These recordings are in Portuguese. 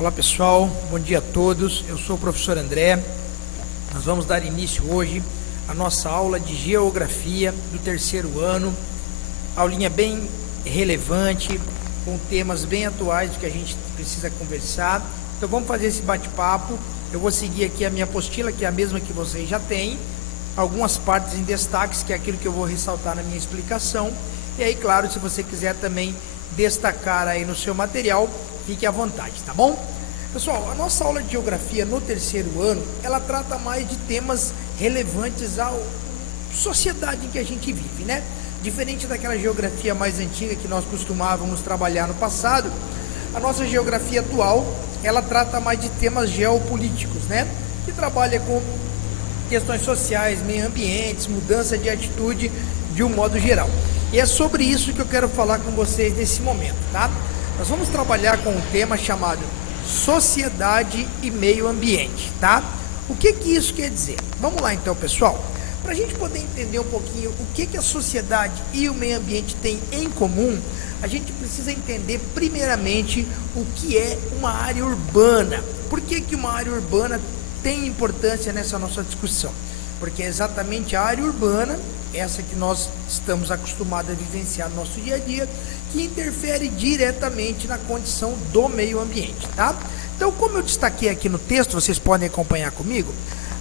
Olá pessoal, bom dia a todos, eu sou o professor André. Nós vamos dar início hoje à nossa aula de Geografia do terceiro ano, aulinha bem relevante, com temas bem atuais que a gente precisa conversar. Então vamos fazer esse bate-papo. Eu vou seguir aqui a minha apostila, que é a mesma que vocês já têm, algumas partes em destaques, que é aquilo que eu vou ressaltar na minha explicação. E aí, claro, se você quiser também destacar aí no seu material, fique à vontade, tá bom? Pessoal, a nossa aula de geografia no terceiro ano, ela trata mais de temas relevantes à sociedade em que a gente vive, né? Diferente daquela geografia mais antiga que nós costumávamos trabalhar no passado, a nossa geografia atual, ela trata mais de temas geopolíticos, né? Que trabalha com questões sociais, meio ambientes, mudança de atitude de um modo geral. E é sobre isso que eu quero falar com vocês nesse momento, tá? Nós vamos trabalhar com um tema chamado sociedade e meio ambiente, tá? O que isso quer dizer? Vamos lá então, pessoal. Para a gente poder entender um pouquinho o que a sociedade e o meio ambiente têm em comum, a gente precisa entender primeiramente o que é uma área urbana. Por que uma área urbana tem importância nessa nossa discussão? Porque é exatamente a área urbana, essa que nós estamos acostumados a vivenciar no nosso dia a dia, que interfere diretamente na condição do meio ambiente, tá? Então, como eu destaquei aqui no texto, vocês podem acompanhar comigo,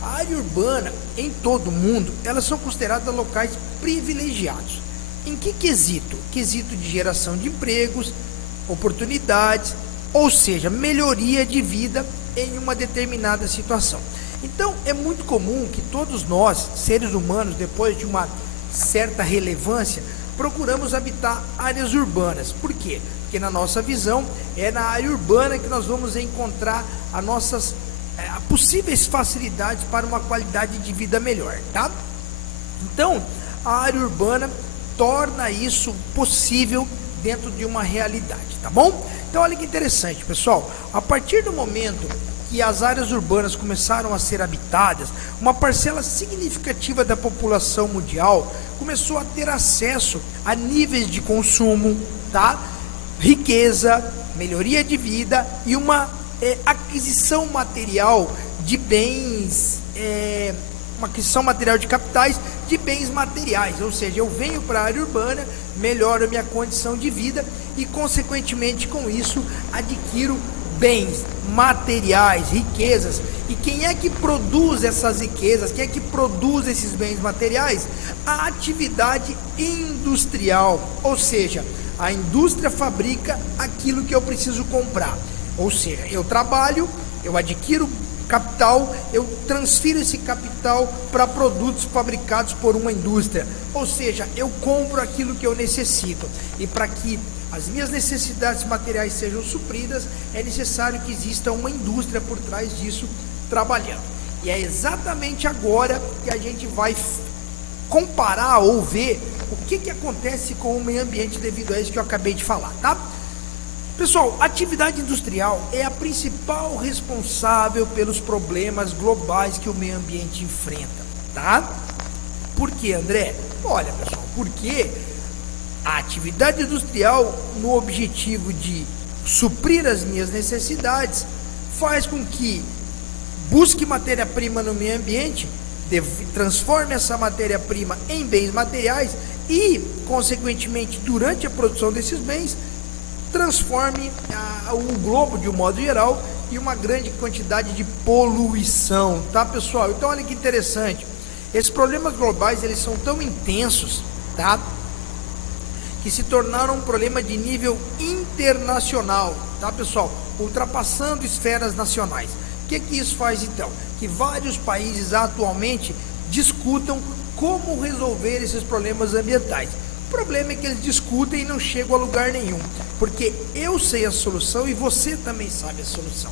a área urbana, em todo o mundo, elas são consideradas locais privilegiados. Em que quesito? Quesito de geração de empregos, oportunidades, ou seja, melhoria de vida em uma determinada situação. Então, é muito comum que todos nós, seres humanos, depois de uma certa relevância, procuramos habitar áreas urbanas. Por quê? Porque na nossa visão, é na área urbana que nós vamos encontrar as nossas possíveis facilidades para uma qualidade de vida melhor, tá? Então, a área urbana torna isso possível dentro de uma realidade, tá bom? Então, olha que interessante, pessoal. A partir do momento que as áreas urbanas começaram a ser habitadas, uma parcela significativa da população mundial começou a ter acesso a níveis de consumo, tá? Riqueza, melhoria de vida e uma aquisição material de bens, uma aquisição material de capitais de bens materiais, ou seja, eu venho para a área urbana, melhoro a minha condição de vida e, consequentemente, com isso, adquiro bens materiais, riquezas. E quem é que produz essas riquezas? Quem é que produz esses bens materiais? A atividade industrial, ou seja, a indústria fabrica aquilo que eu preciso comprar. Ou seja, eu trabalho, eu adquiro capital, eu transfiro esse capital para produtos fabricados por uma indústria. Ou seja, eu compro aquilo que eu necessito. E para que as minhas necessidades materiais sejam supridas, é necessário que exista uma indústria por trás disso trabalhando. E é exatamente agora que a gente vai comparar ou ver o que acontece com o meio ambiente devido a isso que eu acabei de falar, tá? Pessoal, a atividade industrial é a principal responsável pelos problemas globais que o meio ambiente enfrenta, tá? Por quê, André? Olha, pessoal, porque a atividade industrial, no objetivo de suprir as minhas necessidades, faz com que busque matéria-prima no meio ambiente, transforme essa matéria-prima em bens materiais e, consequentemente, durante a produção desses bens, transforme o globo, de um modo geral, em uma grande quantidade de poluição, tá, pessoal? Então, olha que interessante. Esses problemas globais, eles são tão intensos, tá, que se tornaram um problema de nível internacional, tá, pessoal? Ultrapassando esferas nacionais. O que isso faz, então? Que vários países atualmente discutam como resolver esses problemas ambientais. O problema é que eles discutem e não chegam a lugar nenhum, porque eu sei a solução e você também sabe a solução.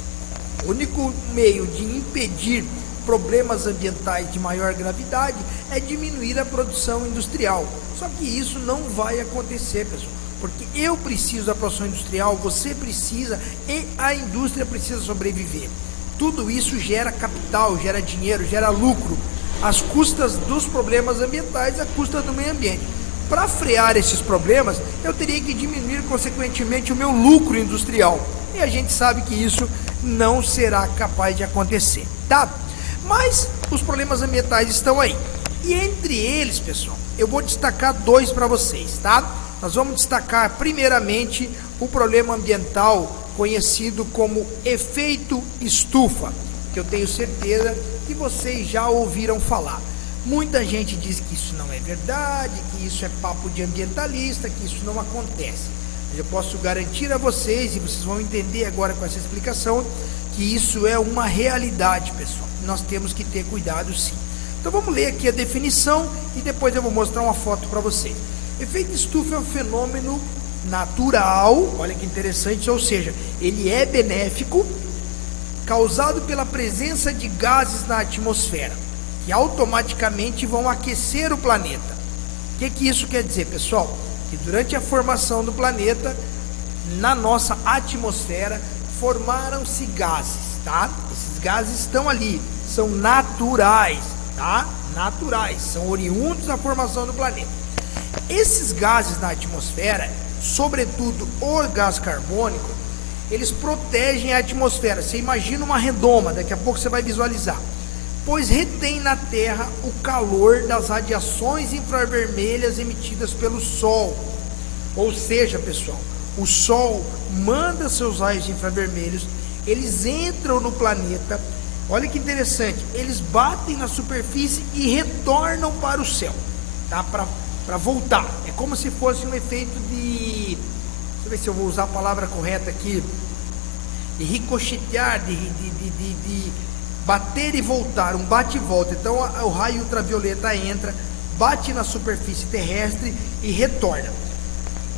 O único meio de impedir problemas ambientais de maior gravidade é diminuir a produção industrial. Só que isso não vai acontecer, pessoal, porque eu preciso da produção industrial, você precisa e a indústria precisa sobreviver. Tudo isso gera capital, gera dinheiro, gera lucro, às custas dos problemas ambientais, à custa do meio ambiente. Para frear esses problemas, eu teria que diminuir, consequentemente, o meu lucro industrial. e a gente sabe que isso não será capaz de acontecer, tá? Mas os problemas ambientais estão aí. E entre eles, pessoal, eu vou destacar dois para vocês, tá? Nós vamos destacar primeiramente o problema ambiental conhecido como efeito estufa, que eu tenho certeza que vocês já ouviram falar. Muita gente diz que isso não é verdade, que isso é papo de ambientalista, que isso não acontece. Eu posso garantir a vocês, e vocês vão entender agora com essa explicação, que isso é uma realidade, pessoal. Nós temos que ter cuidado, sim. Então vamos ler aqui a definição e depois eu vou mostrar uma foto para vocês. Efeito estufa é um fenômeno natural, olha que interessante, ou seja, ele é benéfico, causado pela presença de gases na atmosfera, que automaticamente vão aquecer o planeta. O que isso quer dizer, pessoal? Que durante a formação do planeta, na nossa atmosfera, formaram-se gases, tá? Esses gases estão ali, são naturais, tá? Naturais, são oriundos da formação do planeta. Esses gases na atmosfera, sobretudo o gás carbônico, eles protegem a atmosfera. Você imagina uma redoma, daqui a pouco você vai visualizar, pois retém na Terra o calor das radiações infravermelhas emitidas pelo Sol. Ou seja, pessoal, o Sol manda seus raios infravermelhos, eles entram no planeta, olha que interessante, eles batem na superfície e retornam para o céu, tá? Para voltar. É como se fosse um efeito de, deixa eu ver se eu vou usar a palavra correta aqui, de ricochetear, de bater e voltar, um bate e volta. Então o raio ultravioleta entra, bate na superfície terrestre e retorna.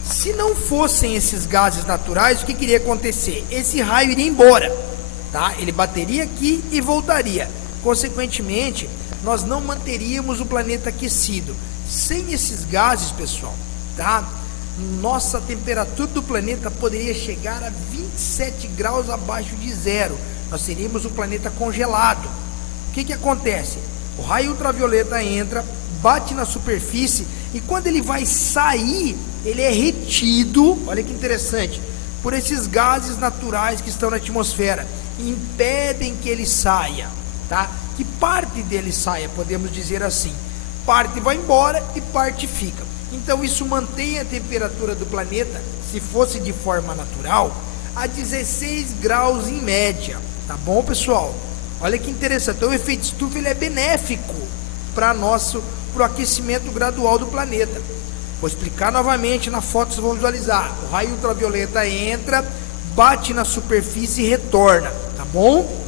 Se não fossem esses gases naturais, o que iria acontecer? Esse raio iria embora, tá? Ele bateria aqui e voltaria. Consequentemente, nós não manteríamos o planeta aquecido. Sem esses gases, pessoal, tá? Nossa temperatura do planeta poderia chegar a 27 graus abaixo de zero. Nós teríamos um planeta congelado. O que acontece? O raio ultravioleta entra, bate na superfície e quando ele vai sair, ele é retido, olha que interessante, por esses gases naturais que estão na atmosfera, impedem que ele saia, tá? Que parte dele saia, podemos dizer assim. Parte vai embora e parte fica. Então isso mantém a temperatura do planeta, se fosse de forma natural, a 16 graus em média. Tá bom, pessoal? Olha que interessante. Então o efeito estufa ele é benéfico para o aquecimento gradual do planeta. Vou explicar novamente na foto, vocês vão visualizar. O raio ultravioleta entra, bate na superfície e retorna, tá bom?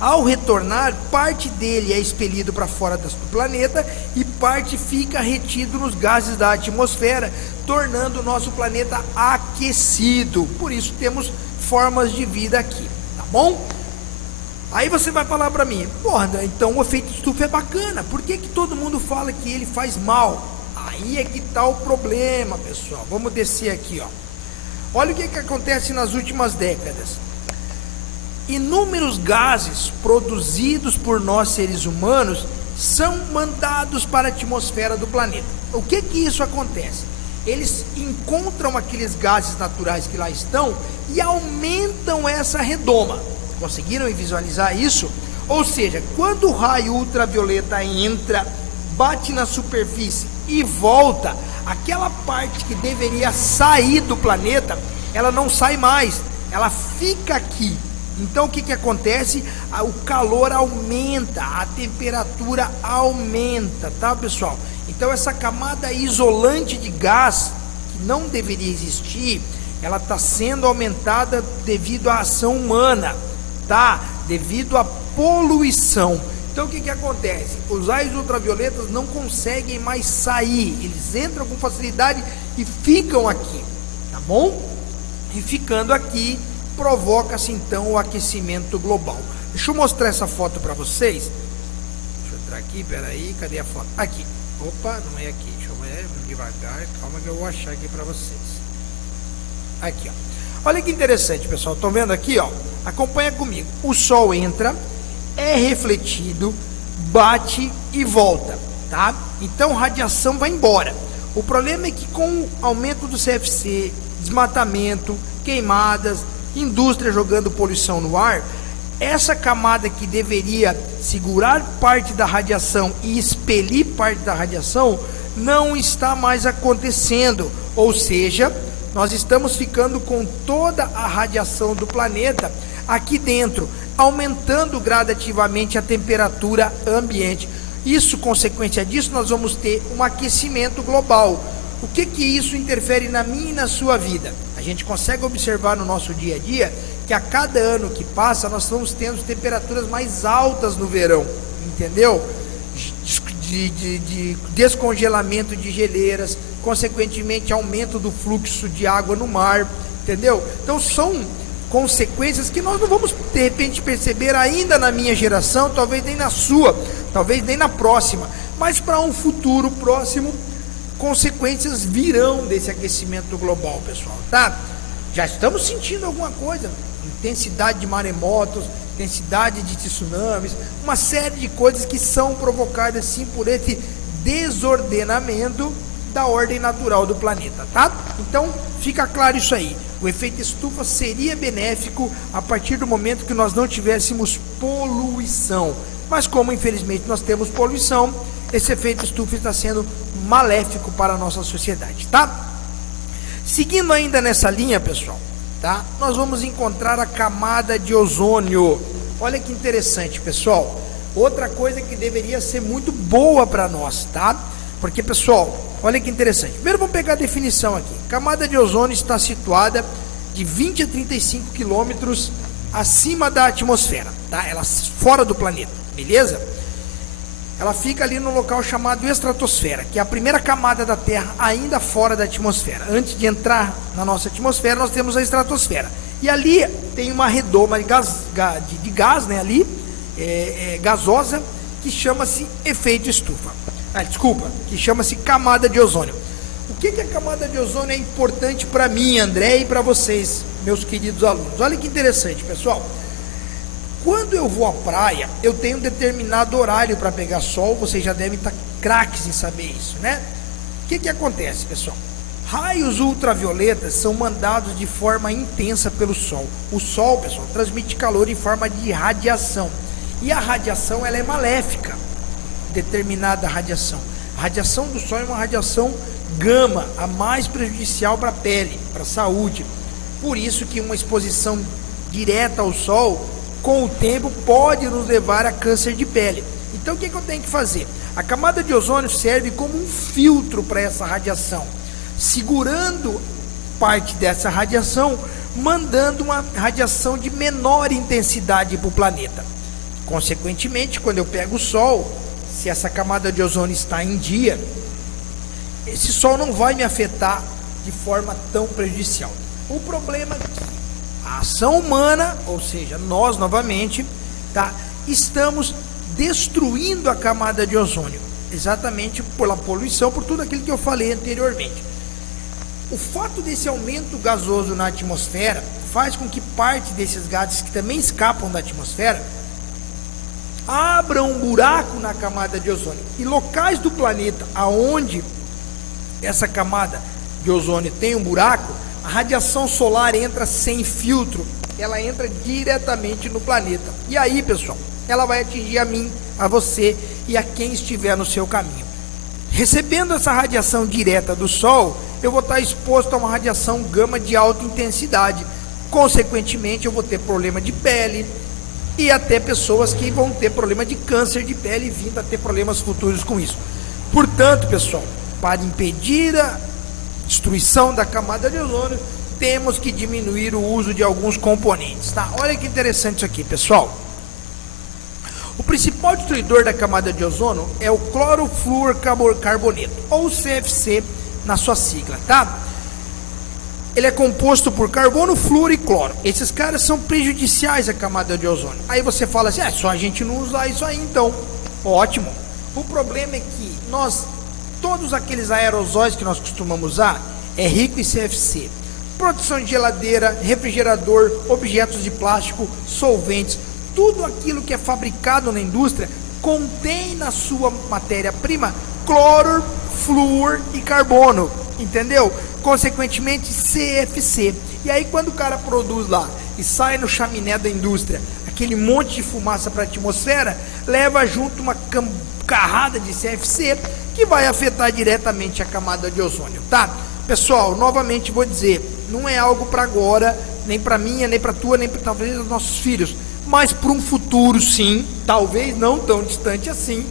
Ao retornar, parte dele é expelido para fora do planeta e parte fica retido nos gases da atmosfera, tornando o nosso planeta aquecido. Por isso temos formas de vida aqui, tá bom? Aí você vai falar para mim, porra, André, então o efeito estufa é bacana, por que todo mundo fala que ele faz mal? Aí é que está o problema, pessoal. Vamos descer aqui, ó. Olha o que acontece nas últimas décadas. Inúmeros gases produzidos por nós seres humanos são mandados para a atmosfera do planeta. O que isso acontece? Eles encontram aqueles gases naturais que lá estão e aumentam essa redoma. Conseguiram visualizar isso? Ou seja, quando o raio ultravioleta entra, bate na superfície e volta, aquela parte que deveria sair do planeta, ela não sai mais, ela fica aqui. Então o que acontece? O calor aumenta, a temperatura aumenta, tá, pessoal? Então essa camada isolante de gás, que não deveria existir, ela está sendo aumentada devido à ação humana, tá? Devido à poluição. Então o que acontece? Os raios ultravioletas não conseguem mais sair, eles entram com facilidade e ficam aqui, tá bom? E ficando aqui, provoca-se então o aquecimento global. Deixa eu mostrar essa foto para vocês. Deixa eu entrar aqui, peraí, cadê a foto? Aqui. Opa, não é aqui, deixa eu ver devagar, calma que eu vou achar aqui para vocês. Aqui, ó. Olha que interessante, pessoal, estão vendo aqui, ó? Acompanha comigo. O Sol entra, é refletido, bate e volta, tá? Então radiação vai embora. O problema é que com o aumento do CFC, desmatamento, queimadas, indústria jogando poluição no ar, essa camada que deveria segurar parte da radiação e expelir parte da radiação, não está mais acontecendo, ou seja, nós estamos ficando com toda a radiação do planeta aqui dentro, aumentando gradativamente a temperatura ambiente. Isso, consequência disso, nós vamos ter um aquecimento global. O que isso interfere na minha e na sua vida? A gente consegue observar no nosso dia a dia que a cada ano que passa, nós estamos tendo temperaturas mais altas no verão, entendeu? De descongelamento de geleiras, consequentemente aumento do fluxo de água no mar, entendeu? Então são consequências que nós não vamos de repente perceber ainda na minha geração, talvez nem na sua, talvez nem na próxima, mas para um futuro próximo, consequências virão desse aquecimento global, pessoal, tá? Já estamos sentindo alguma coisa, intensidade de maremotos, intensidade de tsunamis, uma série de coisas que são provocadas sim por esse desordenamento da ordem natural do planeta, tá? Então, fica claro isso aí. O efeito estufa seria benéfico a partir do momento que nós não tivéssemos poluição. Mas como infelizmente nós temos poluição, esse efeito estufa está sendo maléfico para a nossa sociedade, tá? Seguindo ainda nessa linha, pessoal, tá? Nós vamos encontrar a camada de ozônio. Olha que interessante, pessoal. Outra coisa que deveria ser muito boa para nós, tá? Porque, pessoal, olha que interessante. Primeiro vamos pegar a definição aqui. Camada de ozônio está situada de 20 a 35 quilômetros acima da atmosfera, tá? Ela fora do planeta, beleza? Ela fica ali no local chamado estratosfera, que é a primeira camada da Terra ainda fora da atmosfera. Antes de entrar na nossa atmosfera, nós temos a estratosfera. E ali tem uma redoma de gás, né, ali, gasosa, que chama-se efeito estufa. Que chama-se camada de ozônio. O que a camada de ozônio é importante para mim, André, e para vocês, meus queridos alunos? Olha que interessante, pessoal. Quando eu vou à praia, eu tenho um determinado horário para pegar sol, vocês já devem estar craques em saber isso, né? O que acontece, pessoal? Raios ultravioletas são mandados de forma intensa pelo sol. O sol, pessoal, transmite calor em forma de radiação. E a radiação, ela é maléfica, determinada radiação. A radiação do sol é uma radiação gama, a mais prejudicial para a pele, para a saúde. Por isso que uma exposição direta ao sol, com o tempo, pode nos levar a câncer de pele. Então o que eu tenho que fazer? A camada de ozônio serve como um filtro para essa radiação, segurando parte dessa radiação, mandando uma radiação de menor intensidade para o planeta. Consequentemente, quando eu pego o sol, se essa camada de ozônio está em dia, esse sol não vai me afetar de forma tão prejudicial. O problema é que a ação humana, ou seja, nós novamente, tá, estamos destruindo a camada de ozônio, exatamente pela poluição, por tudo aquilo que eu falei anteriormente. O fato desse aumento gasoso na atmosfera faz com que parte desses gases que também escapam da atmosfera abram um buraco na camada de ozônio. E locais do planeta aonde essa camada de ozônio tem um buraco, a radiação solar entra sem filtro, ela entra diretamente no planeta. E aí, pessoal, ela vai atingir a mim, a você e a quem estiver no seu caminho. Recebendo essa radiação direta do Sol, eu vou estar exposto a uma radiação gama de alta intensidade. Consequentemente, eu vou ter problema de pele e até pessoas que vão ter problema de câncer de pele, vindo a ter problemas futuros com isso. Portanto, pessoal, para impedir a destruição da camada de ozônio, temos que diminuir o uso de alguns componentes, tá? Olha que interessante isso aqui, pessoal. O principal destruidor da camada de ozônio é o clorofluorcarboneto, ou CFC na sua sigla, tá? Ele é composto por carbono, flúor e cloro. Esses caras são prejudiciais à camada de ozônio. Aí você fala assim, só a gente não usa isso aí então. Ótimo. O problema é que todos aqueles aerosóis que nós costumamos usar é rico em CFC. Produção de geladeira, refrigerador, objetos de plástico, solventes, tudo aquilo que é fabricado na indústria contém na sua matéria-prima cloro, flúor e carbono, entendeu? Consequentemente CFC. E aí quando o cara produz lá e sai no chaminé da indústria aquele monte de fumaça para a atmosfera, leva junto uma carrada de CFC que vai afetar diretamente a camada de ozônio, tá? Pessoal, novamente vou dizer, não é algo para agora, nem para minha, nem para tua, nem para talvez os nossos filhos, mas para um futuro sim, talvez não tão distante assim.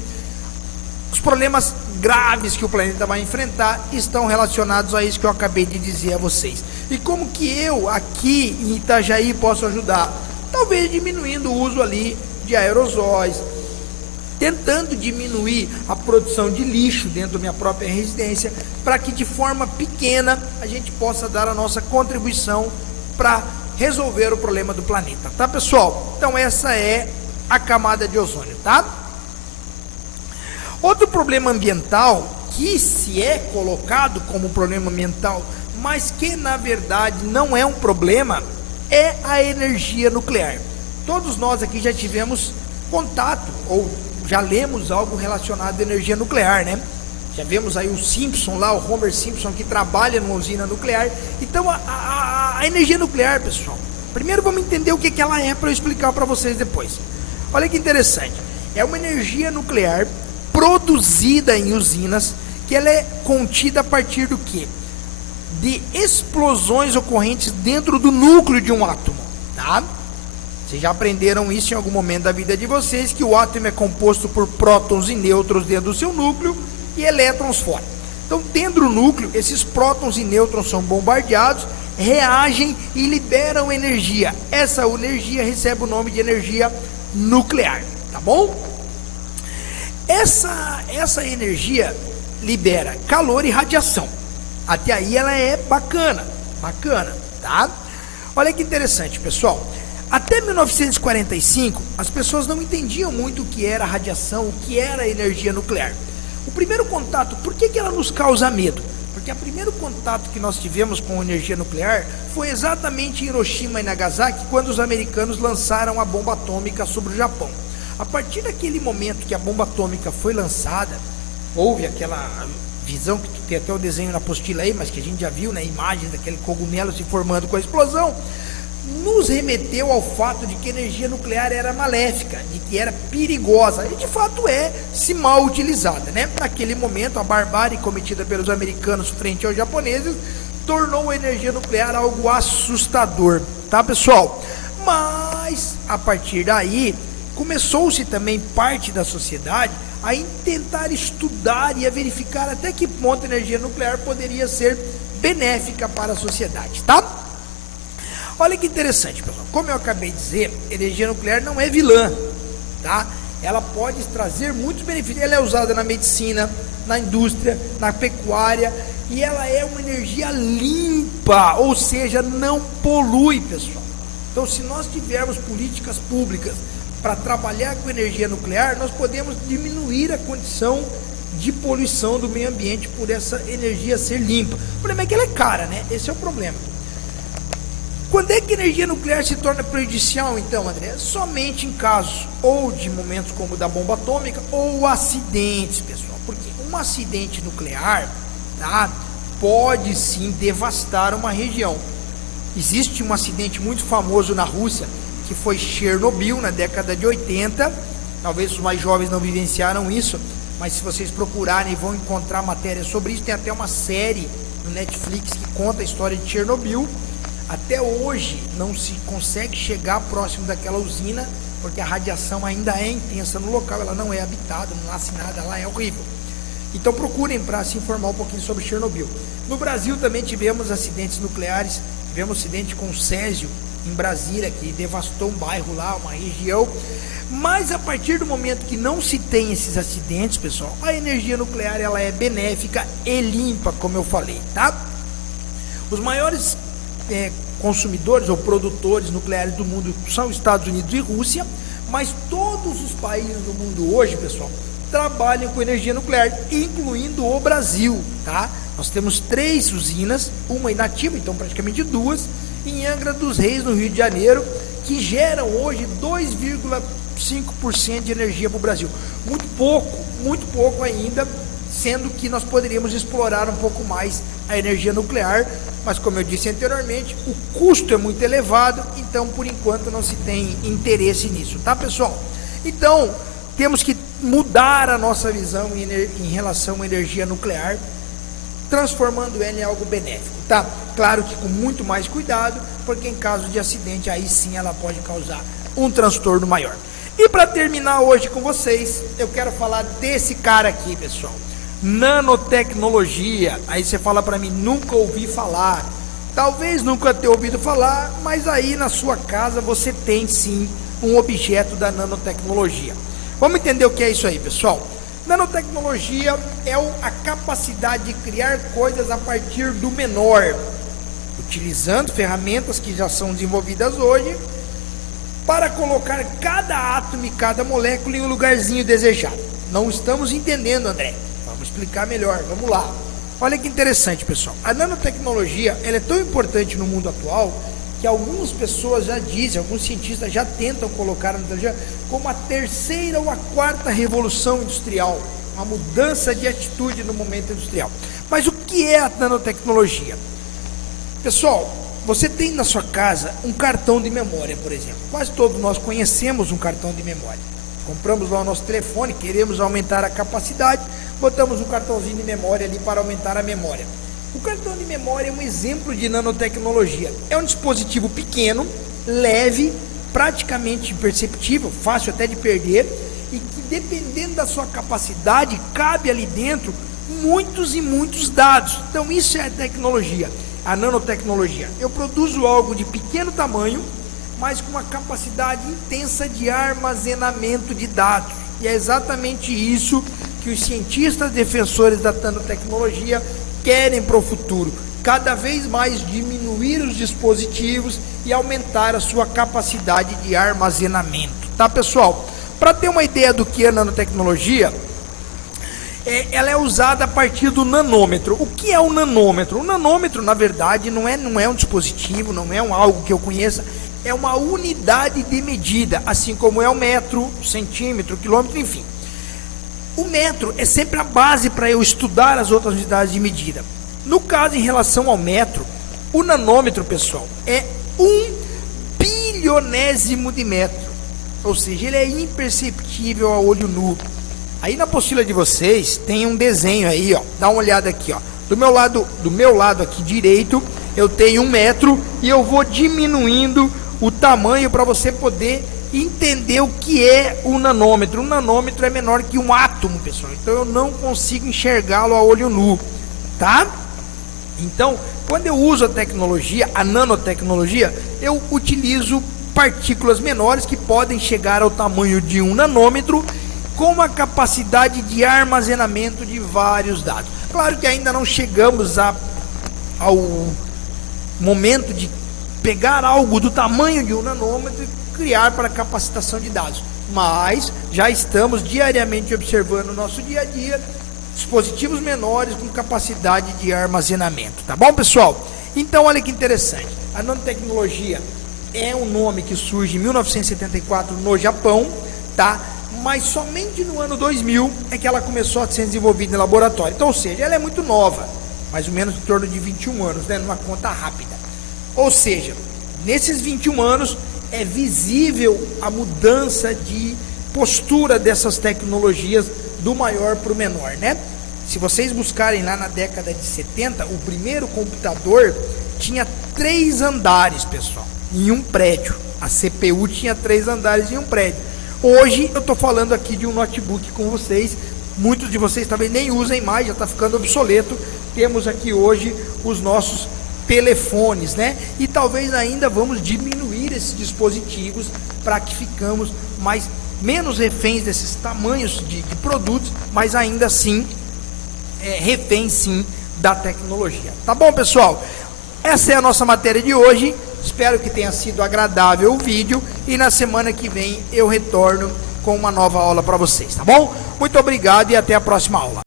Os problemas graves que o planeta vai enfrentar estão relacionados a isso que eu acabei de dizer a vocês. E como que eu aqui em Itajaí posso ajudar? Talvez diminuindo o uso ali de aerosóis, tentando diminuir a produção de lixo dentro da minha própria residência, para que de forma pequena a gente possa dar a nossa contribuição para resolver o problema do planeta, tá, pessoal? Então essa é a camada de ozônio, tá? Outro problema ambiental que se é colocado como problema ambiental, mas que na verdade não é um problema, é a energia nuclear. Todos nós aqui já tivemos contato ou já lemos algo relacionado à energia nuclear, né? Já vemos aí o Simpson lá, o Homer Simpson, que trabalha numa usina nuclear. Então a energia nuclear, pessoal, primeiro vamos entender o que ela é para eu explicar para vocês depois. Olha que interessante, é uma energia nuclear produzida em usinas, que ela é contida a partir do quê? De explosões ocorrentes dentro do núcleo de um átomo, tá? Vocês já aprenderam isso em algum momento da vida de vocês, que o átomo é composto por prótons e nêutrons dentro do seu núcleo e elétrons fora. Então, dentro do núcleo, esses prótons e nêutrons são bombardeados, reagem e liberam energia. Essa energia recebe o nome de energia nuclear, tá bom? Essa energia libera calor e radiação. Até aí ela é bacana, tá? Olha que interessante, pessoal. Até 1945, as pessoas não entendiam muito o que era radiação, o que era energia nuclear. O primeiro contato, por que ela nos causa medo? Porque o primeiro contato que nós tivemos com energia nuclear foi exatamente em Hiroshima e Nagasaki, quando os americanos lançaram a bomba atômica sobre o Japão. A partir daquele momento que a bomba atômica foi lançada, houve aquela visão, que tem até o desenho na apostila aí, mas que a gente já viu, né, imagens daquele cogumelo se formando com a explosão, nos remeteu ao fato de que a energia nuclear era maléfica, de que era perigosa, e de fato é, se mal utilizada, né? Naquele momento, a barbárie cometida pelos americanos frente aos japoneses tornou a energia nuclear algo assustador, tá, pessoal? Mas, a partir daí, começou-se também parte da sociedade a tentar estudar e a verificar até que ponto a energia nuclear poderia ser benéfica para a sociedade, tá? Olha que interessante, pessoal. Como eu acabei de dizer, energia nuclear não é vilã, tá? Ela pode trazer muitos benefícios. Ela é usada na medicina, na indústria, na pecuária, e ela é uma energia limpa, ou seja, não polui, pessoal. Então, se nós tivermos políticas públicas para trabalhar com energia nuclear, nós podemos diminuir a condição de poluição do meio ambiente por essa energia ser limpa. O problema é que ela é cara, né? Esse é o problema. Quando é que a energia nuclear se torna prejudicial, então, André? Somente em casos ou de momentos como o da bomba atômica ou acidentes, pessoal. Porque um acidente nuclear, tá, pode sim devastar uma região. Existe um acidente muito famoso na Rússia, que foi Chernobyl, na década de 80. Talvez os mais jovens não vivenciaram isso, mas se vocês procurarem vão encontrar matéria sobre isso. Tem até uma série no Netflix que conta a história de Chernobyl. Até hoje não se consegue chegar próximo daquela usina, porque a radiação ainda é intensa no local, ela não é habitada, não nasce nada, ela é horrível. Então procurem para se informar um pouquinho sobre Chernobyl. No Brasil também tivemos acidentes nucleares, tivemos um acidente com Césio, em Brasília, que devastou um bairro lá, uma região. Mas a partir do momento que não se tem esses acidentes, pessoal, a energia nuclear ela é benéfica e limpa, como eu falei, tá? Os maiores consumidores ou produtores nucleares do mundo são Estados Unidos e Rússia, mas todos os países do mundo hoje, pessoal, trabalham com energia nuclear, incluindo o Brasil, tá? Nós temos 3 usinas, uma inativa, então praticamente 2, em Angra dos Reis, no Rio de Janeiro, que geram hoje 2,5% de energia para o Brasil. Muito pouco ainda, sendo que nós poderíamos explorar um pouco mais a energia nuclear mas como eu disse anteriormente, o custo é muito elevado, então por enquanto não se tem interesse nisso, tá pessoal? Então, temos que mudar a nossa visão em relação à energia nuclear, transformando ela em algo benéfico, tá? Claro que com muito mais cuidado, porque em caso de acidente, aí sim ela pode causar um transtorno maior. E para terminar hoje com vocês, eu quero falar desse cara aqui, pessoal. Nanotecnologia. Aí você fala para mim, nunca ouvi falar. Talvez nunca tenha ouvido falar, mas aí na sua casa você tem sim um objeto da nanotecnologia. Vamos entender o que é isso aí, pessoal? Nanotecnologia é a capacidade de criar coisas a partir do menor, utilizando ferramentas que já são desenvolvidas hoje, para colocar cada átomo e cada molécula em um lugarzinho desejado. Não estamos entendendo, André. Vamos explicar melhor, vamos lá. Olha que interessante, pessoal. A nanotecnologia, ela é tão importante no mundo atual, que algumas pessoas já dizem, alguns cientistas já tentam colocar a nanotecnologia como a terceira ou a quarta revolução industrial, uma mudança de atitude no momento industrial. Mas o que é a nanotecnologia? Pessoal, você tem na sua casa um cartão de memória, por exemplo. Quase todos nós conhecemos um cartão de memória. Compramos lá o nosso telefone, queremos aumentar a capacidade, botamos um cartãozinho de memória ali para aumentar a memória. O cartão de memória é um exemplo de nanotecnologia. É um dispositivo pequeno, leve, praticamente imperceptível, fácil até de perder, e que dependendo da sua capacidade, cabe ali dentro muitos e muitos dados. Então isso é a tecnologia, a nanotecnologia. Eu produzo algo de pequeno tamanho, mas com uma capacidade intensa de armazenamento de dados. E é exatamente isso que os cientistas defensores da nanotecnologia querem para o futuro, cada vez mais diminuir os dispositivos e aumentar a sua capacidade de armazenamento, tá pessoal? Para ter uma ideia do que é nanotecnologia, ela é usada a partir do nanômetro. O que é o nanômetro? O nanômetro, na verdade, não é um dispositivo, não é algo que eu conheça, é uma unidade de medida, assim como é o metro, o centímetro, o quilômetro, enfim. O metro é sempre a base para eu estudar as outras unidades de medida. No caso, em relação ao metro, o nanômetro, pessoal, é 1/bilionésimo de metro. Ou seja, ele é imperceptível a olho nu. Aí na apostila de vocês tem um desenho aí, ó. Dá uma olhada aqui, ó. Do meu lado aqui direito, eu tenho 1 metro e eu vou diminuindo o tamanho para você poder entender o que é o nanômetro. Um nanômetro é menor que um átomo, pessoal. Então eu não consigo enxergá-lo a olho nu, tá? Então, quando eu uso a tecnologia, a nanotecnologia, eu utilizo partículas menores que podem chegar ao tamanho de 1 nanômetro, com uma capacidade de armazenamento de vários dados. Claro que ainda não chegamos ao momento de pegar algo do tamanho de 1 nanômetro e criar para capacitação de dados, mas já estamos diariamente observando no nosso dia a dia dispositivos menores com capacidade de armazenamento, tá bom, pessoal? Então olha que interessante, a nanotecnologia é um nome que surge em 1974 no Japão, tá? Mas somente no ano 2000 é que ela começou a ser desenvolvida em laboratório. Então, ou seja, ela é muito nova, mais ou menos em torno de 21 anos, né? Numa conta rápida. Ou seja, nesses 21 anos é visível a mudança de postura dessas tecnologias do maior para o menor, né? Se vocês buscarem lá na década de 70, o primeiro computador tinha 3 andares, pessoal, em um prédio. A CPU tinha 3 andares em um prédio. Hoje eu estou falando aqui de um notebook com vocês. Muitos de vocês talvez nem usem mais, já está ficando obsoleto. Temos aqui hoje os nossos telefones, né? E talvez ainda vamos diminuir esses dispositivos para que ficamos menos reféns desses tamanhos de produtos, mas ainda assim reféns sim da tecnologia. Tá bom, pessoal? Essa é a nossa matéria de hoje. Espero que tenha sido agradável o vídeo e na semana que vem eu retorno com uma nova aula para vocês, tá bom? Muito obrigado e até a próxima aula.